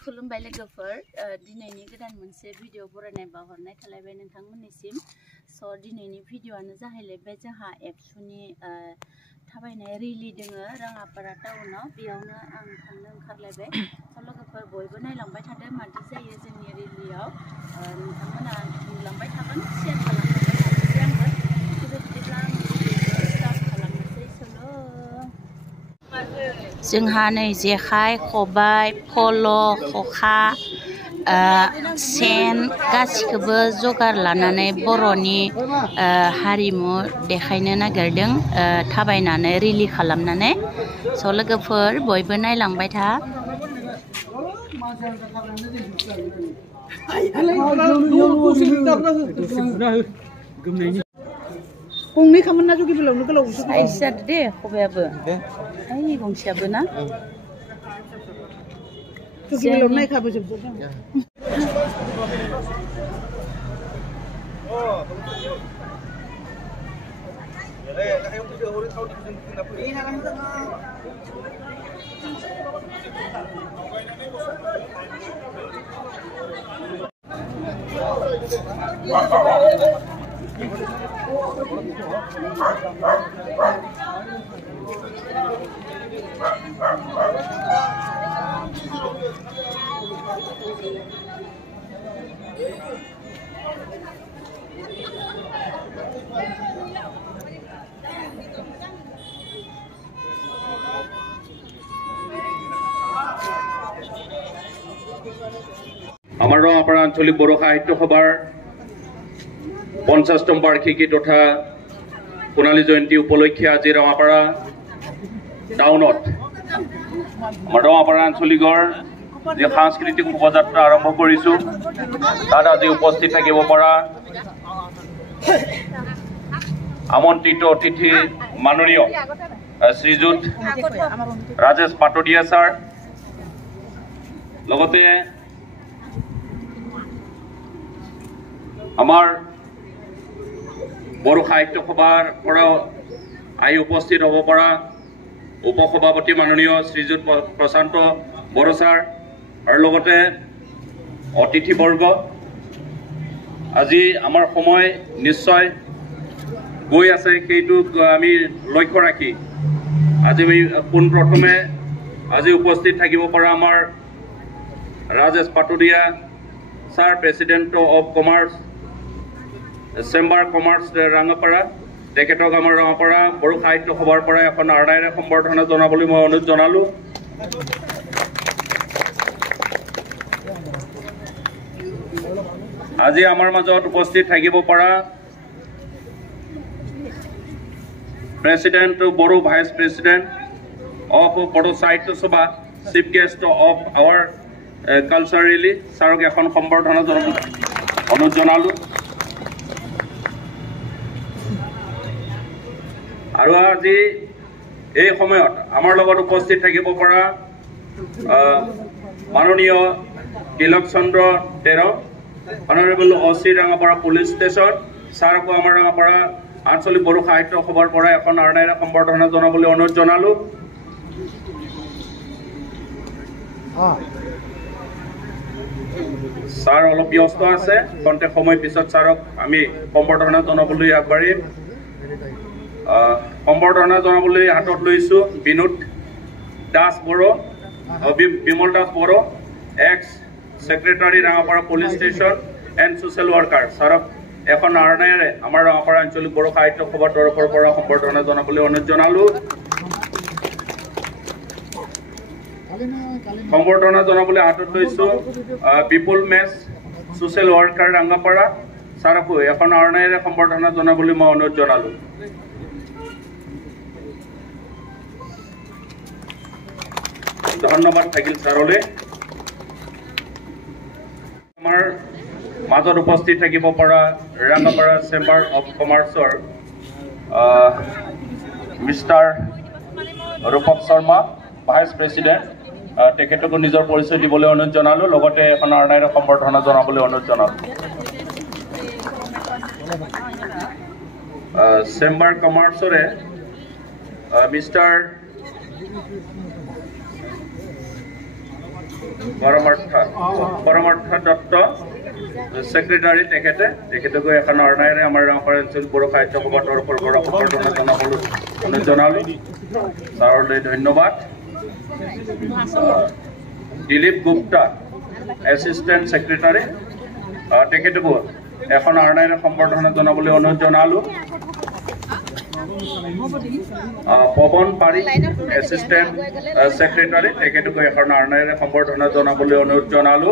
खुलुमबाय लोगोफोर दिनैनि गोदान मोनसे भिडिअ बरायनाय बावहरनाय थालायबाय नोंथांमोननिसिम स' दिनैनि भिडिअआनो जाहैलायबाय जोंहा एबसुनि थाबायनाय रिलि दोङो राङापारा टाउनाव बेयावनो आं थांनो ओंखारलायबाय स' लोगोफोर बयबो नायलांबाय थादो मादि जायो जोंनि रिलियाव नोंथांमोना नुलांबाय थागोन शेयार खालामलांबाय थानोसै आंबो बिदिब्ला आं भिडिअखौ स्टार्ट खालामनोसै सल' जोंहा नै जेखाइ खबाइ फल' खखा सेन गासिखौबो जगार लानानै बर'नि हारिमु देखायनो नागिरदों थाबायनानै रिलि खालामनानै स' लोगोफोर बयबो नायलांबाय था गंनै खामोन ना जुगि बेलावनो गोलाव साइज जादो दे खबायाबो ओइ गंसेयाबो ना जुगि बेलाव नायखाबो जोबदों আমাৰ ৰঙাপাৰা আঞ্চলিক বড়ো সাহিত্য সভাৰ 50তম বাৰ্ষিকী তথা সোণালী জয়ন্তী উপলক্ষে আজি ৰঙাপাৰা টাউনত আমাৰ ৰঙাপাৰা আঞ্চলিকৰ যে সাংস্কৃতিক শোভাযাত্ৰা আৰম্ভ কৰিছোঁ তাত আজি উপস্থিত থাকিব পৰা আমন্ত্ৰিত অতিথি মাননীয় শ্ৰীযুত ৰাজেশ পাটদিয়া ছাৰ লগতে আমাৰ বড়ো সাহিত্য সভাৰ পৰা আহি উপস্থিত হ'ব পৰা উপসভাপতি মাননীয় শ্ৰীযুত প্ৰশান্ত বড়ো ছাৰ আৰু লগতে অতিথিবৰ্গ আজি আমাৰ সময় নিশ্চয় গৈ আছে সেইটোক আমি লক্ষ্য ৰাখি আজি আমি পোনপ্ৰথমে আজি উপস্থিত থাকিব পৰা আমাৰ Rajesh Patodia sir president of commerce chamber commerce Rangapara তেখেতক আমাৰ ৰঙাপাৰা বড়ো সাহিত্য সভাৰ পৰা এখন আৰ্ডাইৰে সম্বৰ্ধনা জনাবলৈ মই অনুৰোধ জনালোঁ আজি আমাৰ মাজত উপস্থিত থাকিব পৰা president Bodo vice president of Bodo Sahitya Sabha chief guest of our culture rally ছাৰক এখন সম্বৰ্ধনা জনাবলৈ অনুৰোধ জনালোঁ আৰু আজি এই সময়ত আমাৰ লগত উপস্থিত থাকিব পৰা মাননীয় তিলক চন্দ্ৰ তেৰ অনাৰেবল অচি ৰাঙাপাৰা পুলিচ ষ্টেচন ছাৰকো আমাৰ ৰাঙাপাৰা আঞ্চলিক বড়ো সাহিত্য সভাৰ পৰা এখন আৰ্ডাইৰে সম্বৰ্ধনা জনাবলৈ অনুৰোধ জনালোঁ ছাৰ অলপ ব্যস্ত আছে কণ্টেক সময় পিছত ছাৰক আমি সম্বৰ্ধনা জনাবলৈ আগবাঢ়িম সম্বৰ্ধনা জনাবলৈ হাতত লৈছোঁ Binod Das Boro Bimal Das Boro ex secretary Rangapara police station and social worker ছাৰক এখন আৰ্ডাইৰে আমাৰ ৰাঙাপাৰা আঞ্চলিক বড়ো সাহিত্য সভাৰ তৰফৰ পৰা সম্বৰ্ধনা জনাবলৈ অনুৰোধ জনালোঁ সম্বৰ্ধনা জনাবলৈ হাতত লৈছোঁ বিপুল মেছ ছ'চিয়েল ৱৰ্কাৰ ৰাঙাপাৰা ছাৰকো এখন আৰ্ডাইৰে সম্বৰ্ধনা জনাবলৈ মই অনুৰোধ জনালোঁ ধন্যবাদ থাকিল ছাৰলৈ আমাৰ মাজত উপস্থিত থাকিব পৰা ৰাঙাপাৰা চেম্বাৰ অফ কমাৰ্চৰ মিষ্টাৰ ৰূপক শৰ্মা ভাইচ প্ৰেচিডেণ্ট তেখেতকো নিজৰ পৰিচয় দিবলৈ অনুৰোধ জনালোঁ লগতে এখন আৰ্ডাইৰে সম্বৰ্ধনা জনাবলৈ অনুৰোধ জনালোঁ চেম্বাৰ কমাৰ্চৰে মিষ্টাৰ পৰমাৰ্থ দত্ত সেক্ৰেটাৰী তেখেতকো এখন অৰ্ণায়েৰে আমাৰ ৰামপাৰা অঞ্চল বড়ো সাহিত্য সভাৰ তৰফৰ পৰা সম্বৰ্ধনা জনালো ছাৰলৈ ধন্যবাদ দিলীপ গুপ্তা এছিষ্টেণ্ট সেক্ৰেটাৰী তেখেতকো এখন অৰ্ণায়েৰে সম্বৰ্ধনা জনাবলৈ অনুৰোধ জনালো পৱন পাৰিক এছিষ্টেণ্ট সেক্ৰেটাৰী তেখেতকো এখন অৰ্ণায়েৰে সম্বৰ্ধনা জনাবলৈ অনুৰোধ জনালো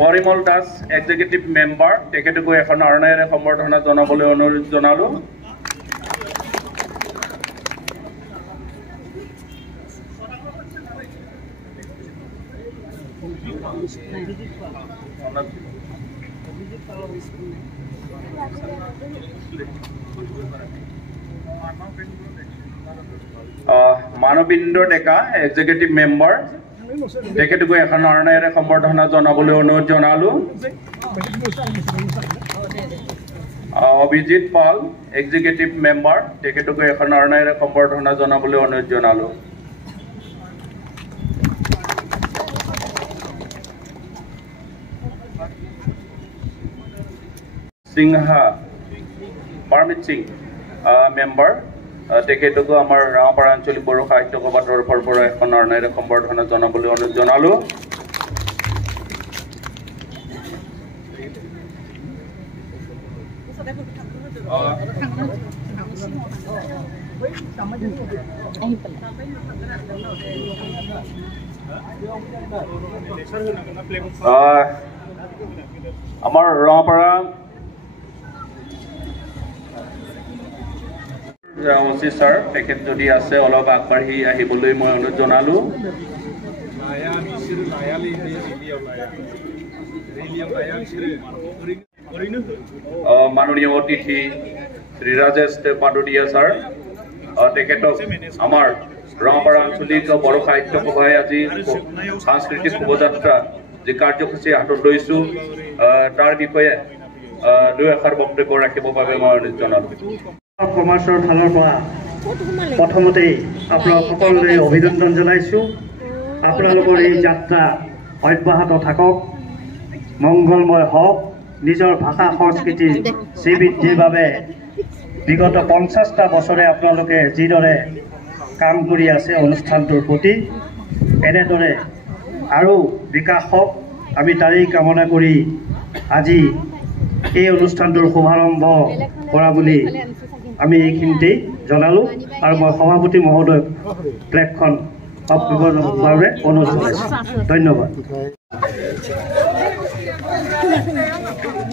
পৰিমল দাস এক্সিকিউটিভ মেম্বাৰ তেখেতকো এখন অৰ্ণায়েৰে সম্বৰ্ধনা জনাবলৈ অনুৰোধ জনালো মানবেন্দ্ৰ ডেকা এক্সিকিউটিভ মেম্বাৰ তেখেতকো এখন অৰ্ণায়েৰে সম্বৰ্ধনা জনাবলৈ অনুৰোধ জনালো অভিজিৎ পাল এক্সিকিউটিভ মেম্বাৰ তেখেতকো এখন অৰ্ণায়েৰে সম্বৰ্ধনা জনাবলৈ অনুৰোধ জনালো সিংহা পাৰমিত সিং মেম্বাৰ তেখেতকো আমাৰ ৰামপাৰা আঞ্চলিক বড়ো সাহিত্য সভাৰ তৰফৰ পৰা এখন অৰ্ণায়েৰে সম্বৰ্ধনা জনাবলৈ অনুৰোধ জনালো আমাৰ ৰামপাৰা অচি ছাৰ তেখেত যদি আছে অলপ আগবাঢ়ি আহিবলৈ মই অনুৰোধ জনালো মাননীয় অতিথি শ্ৰী ৰাজেশ পাডুডিয়া ছাৰ তেখেতক আমাৰ ৰামপাৰা আঞ্চলিক বড়ো সাহিত্য সভাই আজি সাংস্কৃতিক শোভাযাত্ৰা যি কাৰ্যসূচী হাতত লৈছো তাৰ বিষয়ে দুই এষাৰ বক্তব্য ৰাখিবৰ বাবে মই অনুৰোধ জনালো কমাৰ্চৰ ফালৰ পৰা প্ৰথমতেই আপোনালোক সকলোলৈ অভিনন্দন জনাইছোঁ আপোনালোকৰ এই যাত্ৰা অব্যাহত থাকক মংগলময় হওক নিজৰ ভাষা সংস্কৃতি শ্ৰীবৃদ্ধিৰ বাবে বিগত 50টা বছৰে আপোনালোকে যিদৰে কাম কৰি আছে অনুষ্ঠানটোৰ প্ৰতি এনেদৰে আৰু বিকাশ হওক আমি তাৰেই কামনা কৰি আজি এই অনুষ্ঠানটোৰ শুভাৰম্ভ কৰা বুলি আমি এইখিনিতে জনালো আৰু মই সভাপতি মহোদয়ক প্লেটখন অপব্যৱহাৰ বাবে অনুৰোধ জনাইছোঁ ধন্যবাদ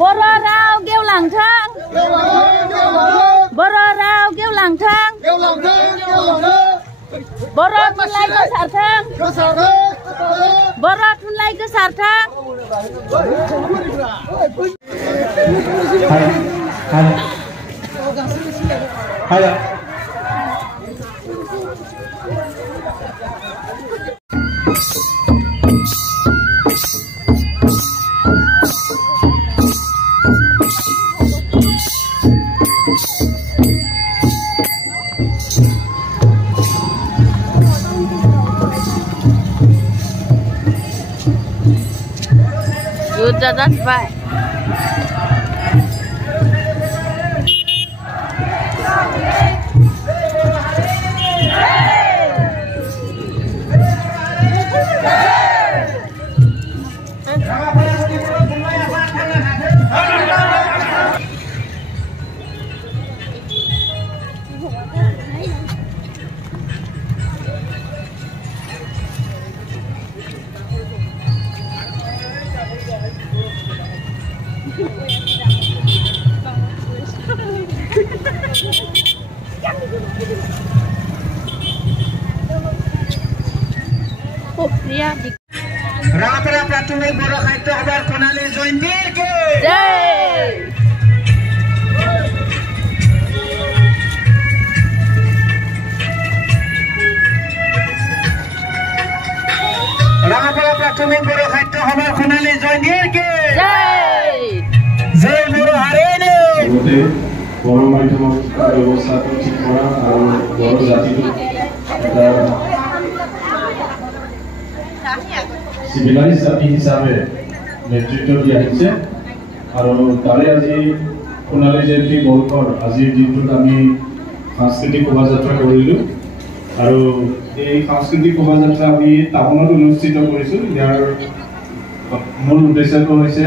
बर' राव गेवलांथों बर' राव गेवलांथों बर' थुनलाइ गोसारथों बर' थुनलाइ गोसारथों Sudah sampai. रामपारा प्राथमिक बड़ो साहित्य सभार कोणाली जयंतीर के रामपारा प्राथमिक बड़ो साहित्य सभार कोणाली जयंतीर के जय बड़ो हारेने बड़ो माध्यम व्यवस्था ठीक करा और बड़ो जाति চিভিলাইজ জাতি হিচাপে নেতৃত্ব দি আহিছে আৰু তাৰে আজি সোণালী জয়ন্তী বৰ্ষৰ আজিৰ দিনটোত আমি সাংস্কৃতিক শোভাযাত্ৰা কৰিলোঁ আৰু এই সাংস্কৃতিক শোভাযাত্ৰা আমি টাউনত অনুষ্ঠিত কৰিছোঁ। ইয়াৰ মূল উদ্দেশ্যটো হৈছে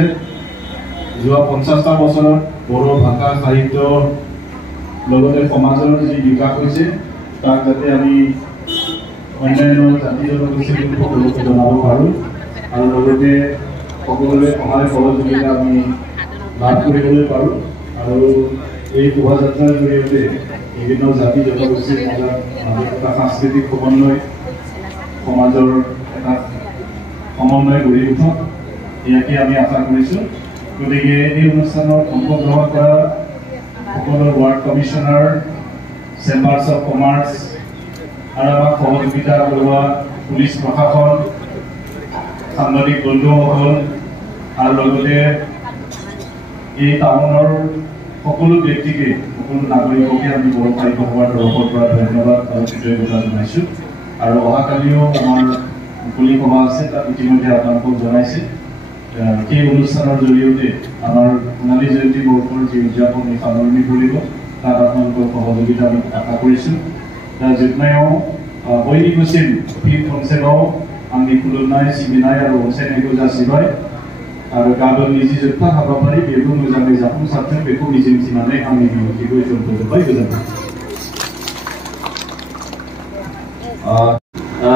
যোৱা 50টা বছৰত বড়ো ভাষা সাহিত্য লগতে সমাজৰ যি বিকাশ হৈছে তাক যাতে আমি অন্যান্য জাতি জনগোষ্ঠীৰ সকলোকে জনাব পাৰোঁ আৰু লগতে সকলোৰে সহায় সহযোগিতা আমি লাভ কৰিবলৈ পাৰোঁ আৰু এই শোভাযাত্ৰাৰ জৰিয়তে বিভিন্ন জাতি জনগোষ্ঠীৰ মাজত এটা সাংস্কৃতিক সমন্বয় সমাজৰ এটা সমন্বয় গঢ়ি উঠক ইয়াকে আমি আশা কৰিছোঁ। গতিকে এই অনুষ্ঠানত অংশগ্ৰহণ কৰা সকলো ward commissioner, chambers of commerce আৰু আমাক সহযোগিতা কৰোৱা পুলিচ প্ৰশাসন, সাংবাদিক বন্ধুসকল আৰু লগতে এই টাউনৰ সকলো ব্যক্তিকে সকলো নাগৰিককে আমি বড়ো সাহিত্য সভাৰ তৰফৰ পৰা ধন্যবাদ আৰু কৃতজ্ঞতা জনাইছোঁ। আৰু অহাকালিও আমাৰ মুকলি সভা আছে, তাত ইতিমধ্যে আপোনালোকক জনাইছে। সেই অনুষ্ঠানৰ জৰিয়তে আমাৰ সোণালী জয়ন্তী বৰ্ষৰ যি উদযাপন সামৰণি কৰিব তাত আপোনালোকৰ সহযোগিতা আমি আশা কৰিছোঁ। जोबनायाव बयनिबोसिम फिन खनसेबाव आंनि खुलुमनाय सिबिनाय आरो अनसायनायखौ जासिबाय आरो गाबोननि जि जोबथा हाबाफारि बेबो मोजाङै जाफुंसारथों बेखौ मिजिंथिनानै आंनि बिबुंथिखौ एसेयावनो फोजोबबाय। गोजोन्थों।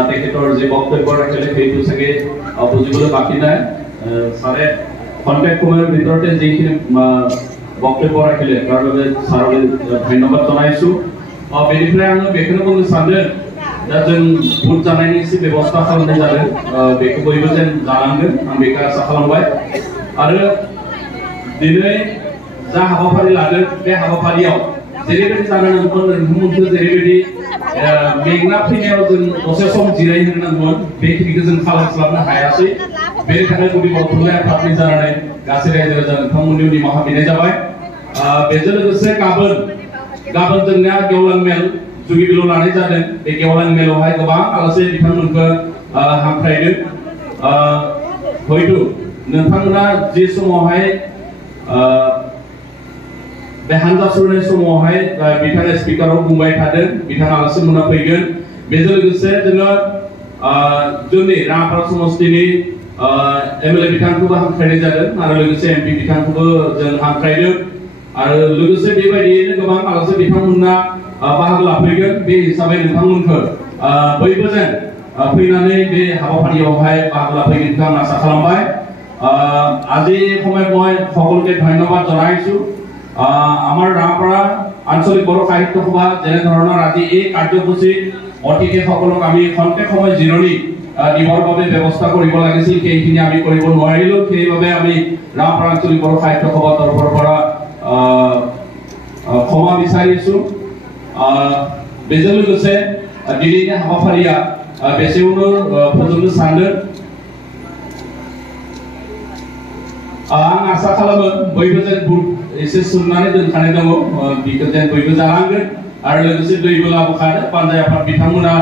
তেখেতৰ যি বক্তব্য ৰাখিলে সেইটো চাগে বুজিবলৈ বাকী নাই। ছাৰে কণ্টেক্ট সময়ৰ ভিতৰতে যিখিনি বক্তব্য ৰাখিলে তাৰ বাবে ছাৰলৈ ধন্যবাদ জনাইছোঁ। बेनिफ्राय आङो बेखौनो बुंनो सानदों दा जों भोट जानायनि एसे बेबस्था खालामनाय जादों बेखौ बयबो जेन जानांगोन आं बेखौ आसा खालामबाय। आरो दिनै जा हाबाफारि लादों बे हाबाफारियाव जेरैबायदि जानो नांगौमोन नोंथांमोनखौ जेरैबायदि मेंना फैनायाव जों दसे सम जिरायनो नांगौमोन बेखिनिखौ जों खालामस्लाबनो हायासै। बेनिखायनो गुदि थुनलाइ आफादनि जानानै गासै रायजो राजा नोंथांमोननि निमाहा बिनाय जाबाय। बेजों लोगोसे गाबोन जोंना गेवलां मेल जुगिबिल लानाय जादों। बे गेवलां मेलावहाय गोबां आलासि बिथांमोनखौ हांख्रायदों। हयथ' नोंथांमोना जे समावहाय बे हानजा सुरनाय समावहाय बिथाङा स्पिकाराव बुंबाय थादों बिथाङा आलासि मोना फैगोन। बेजों लोगोसे जोङो जोंनि राङापारा समष्टिनि एमएलए बिथांखौबो हांख्रायनाय जादों आरो लोगोसे एमपि बिथांखौबो जों हांख्रायदों आरो लोगोसे बेबायदियैनो गोबां आलासि बिथांमोना बाहागो लाफैगोन। बे हिसाबै नोंथांमोनखौ बयबो जेन फैनानै बे हाबाफारियावहाय बाहागो लाफैगोनखौ आं आसा खालामबाय। আজি সময়ত মই সকলোকে ধন্যবাদ জনাইছোঁ। আমাৰ ৰাঙাপাৰা আঞ্চলিক বড়ো সাহিত্য সভা যেনে ধৰণৰ আজি এই কাৰ্যসূচী অতিকে সকলক আমি খন্তেক সময় জিৰণি দিবৰ বাবে ব্যৱস্থা কৰিব লাগিছিল, সেইখিনি আমি কৰিব নোৱাৰিলোঁ। সেইবাবে আমি ৰাঙাপাৰা আঞ্চলিক বড়ো সাহিত্য সভাৰ তৰফৰ পৰা ক্ষমা বিচাৰিছোঁ। बेजों लोगोसे दिनैनि हाबाफारिया बेसेयावनो फोजोबनो सानदों। आं आसा खालामो बयबो जेन बुट एसे सोमनानै दोनखानाय दङ बेखौ जेन बयबो जानांगोन आरो लोगोसे दैबो लाबोखादों। पान्जाय आफाद बिथांमोना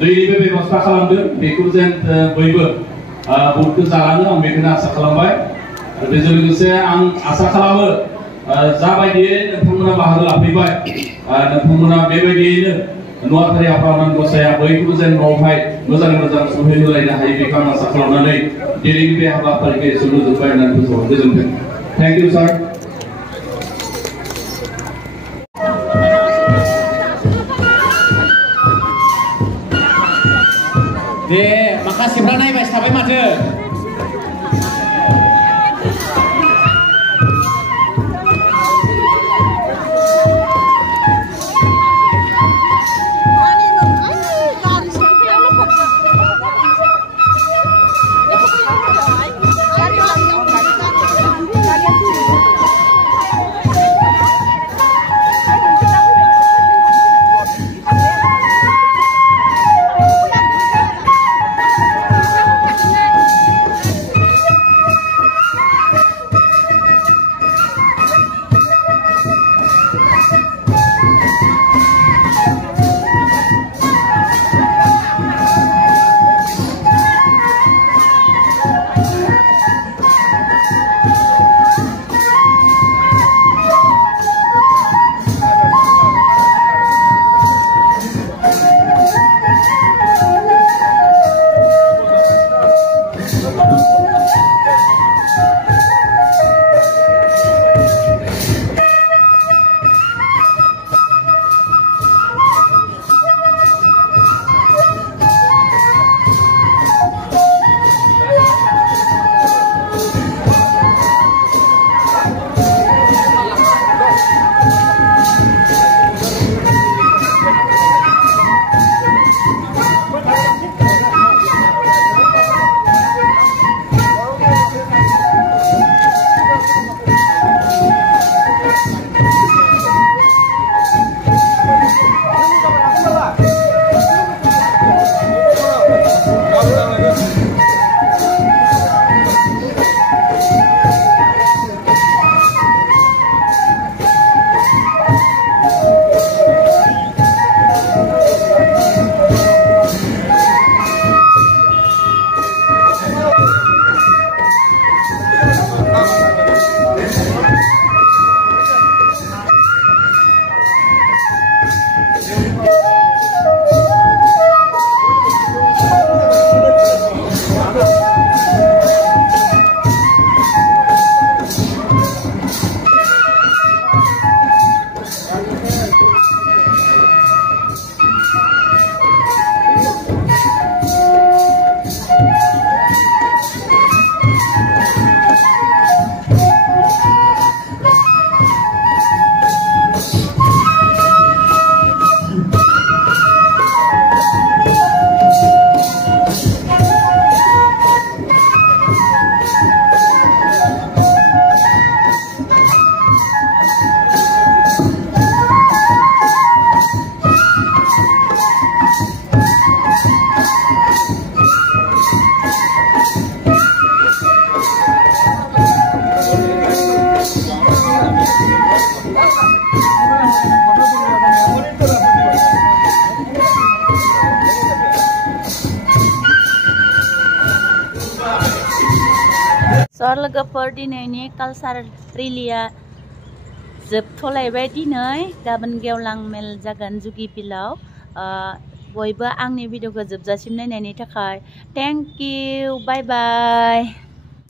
दैनिबो बेबस्था खालामदों बेखौ जेन बयबो बुटखौ जालाङो आं बेखौनो आसा खालामबाय। बेजों लोगोसे आं आसा खालामो जाबायदियै नोंथांमोना बाहागो लाफैबाय नोंथांमोना बेबायदियैनो नुवाथारि आफा आनान गसाइया बयखौबो जेन न'आवहाय मोजाङै मोजां सौहैहोलायनो हायो बेखौ आं आसा खालामनानै दिनैनि बे हाबाफारिखौ एसेयावनो जोब्बाय होननानै फोजोबबाय। गोजोन्थों। थेंक इउ सार। दे माखासेफ्रा नायबाय थाबाय माथो। लोगोफोर दिनैनि कालचार रिलिया जोबथ'लायबाय दिनै गाबोन गेवलां मेल जागोन जुगिबिलाव बयबो आंनि भिडिअखौ जोबजासिम नायनायनि थाखाय थेंक इउ बाय बाय